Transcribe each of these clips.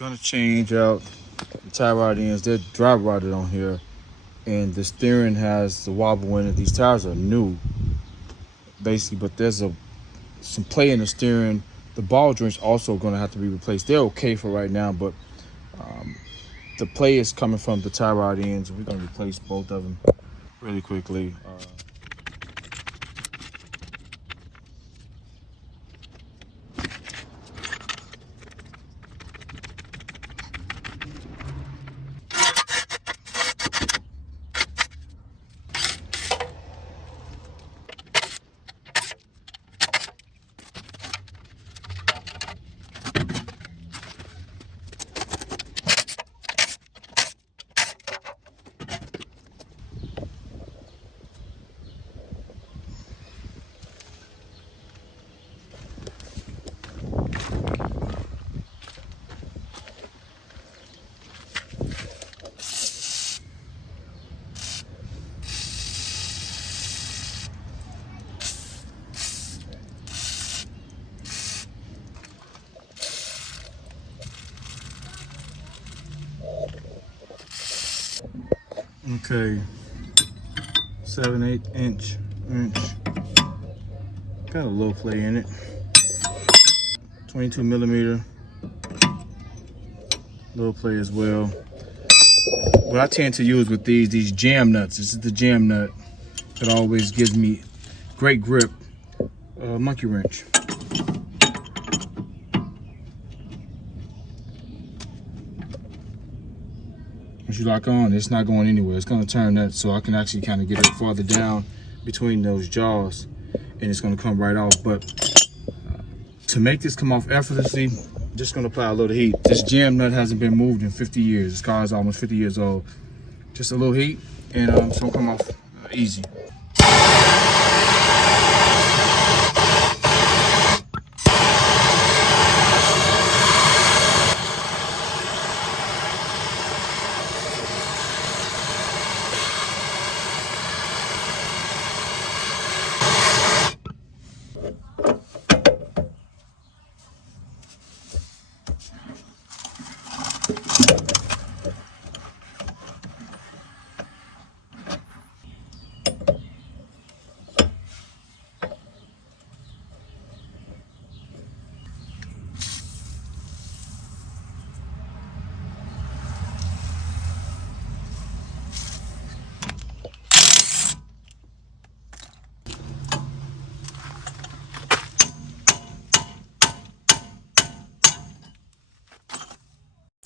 Gonna change out the tie rod ends. They're dry rotted on here, and the steering has the wobble in it. These tires are new, basically, but there's some play in the steering. The ball joints also gonna have to be replaced. They're okay for right now, but the play is coming from the tie rod ends. We're gonna replace both of them really quickly. Okay, 7/8 inch. Got a low play in it. 22 millimeter. Low play as well. What I tend to use with these jam nuts. This is the jam nut that always gives me great grip. Monkey wrench. Once you lock on, it's not going anywhere. It's going to turn that so I can actually kind of get it farther down between those jaws, and it's going to come right off. But to make this come off effortlessly, I'm just going to apply a little heat. This jam nut hasn't been moved in 50 years. This car is almost 50 years old. Just a little heat, and it's going to come off easy.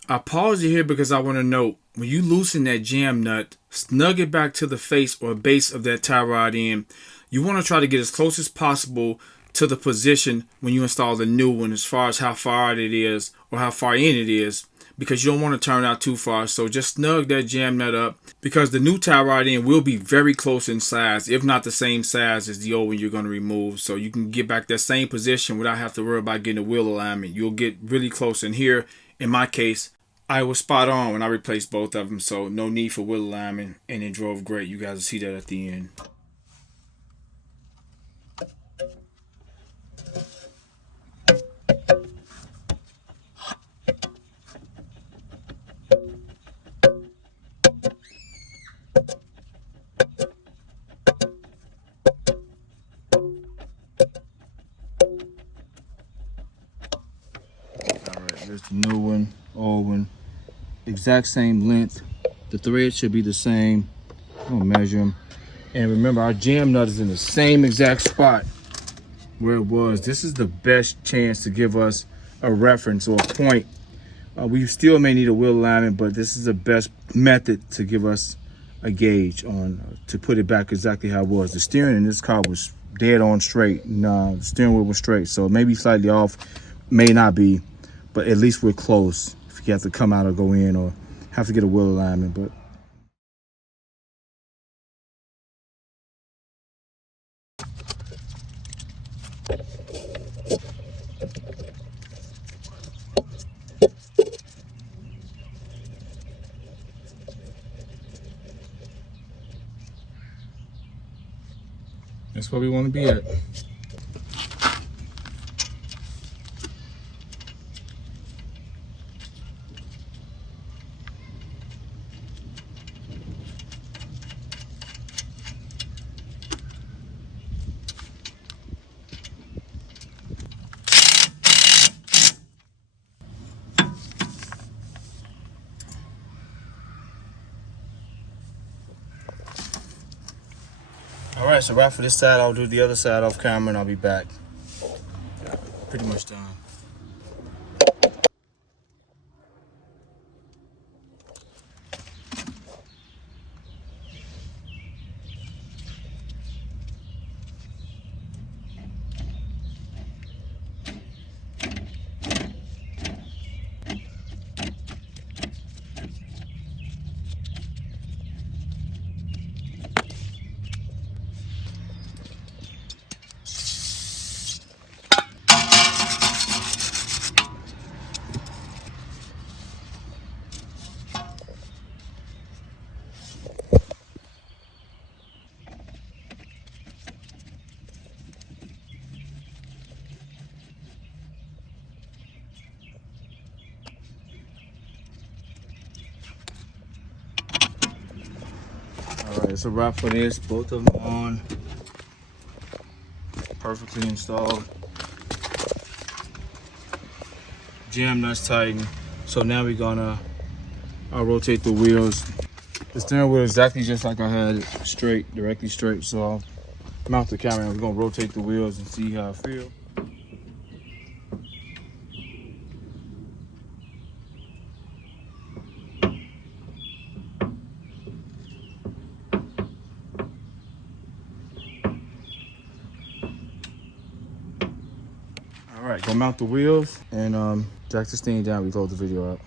I pause it here because I want to note, when you loosen that jam nut, snug it back to the face or base of that tie rod end. You want to try to get as close as possible to the position when you install the new one, as far as how far out it is or how far in it is, because you don't want to turn out too far. So just snug that jam nut up, because the new tie rod end will be very close in size, if not the same size as the old one you're going to remove. So you can get back that same position without having to worry about getting a wheel alignment. You'll get really close. In here, in my case, I was spot on when I replaced both of them, so no need for wheel alignment, and it drove great. You guys will see that at the end. Alright, here's the new one, old one. Exact same length. The thread should be the same. I'm gonna measure them. And remember, our jam nut is in the same exact spot where it was. This is the best chance to give us a reference or a point. We still may need a wheel alignment, but this is the best method to give us a gauge on, to put it back exactly how it was. The steering in this car was dead on straight. No, the steering wheel was straight. So maybe slightly off, may not be, but at least we're close. If you have to come out or go in or have to get a wheel alignment, but that's where we want to be at. Alright, so right for this side, I'll do the other side off camera and I'll be back. Pretty much done. Alright, it's a wrap for this. Both of them on. Perfectly installed. Jam nuts tightened. So now I'll rotate the wheels. The steering wheel is exactly just like I had it, straight, directly straight. So I'll mount the camera and we're gonna rotate the wheels and see how I feel. All right, go mount the wheels and jack this thing down. We close the video out.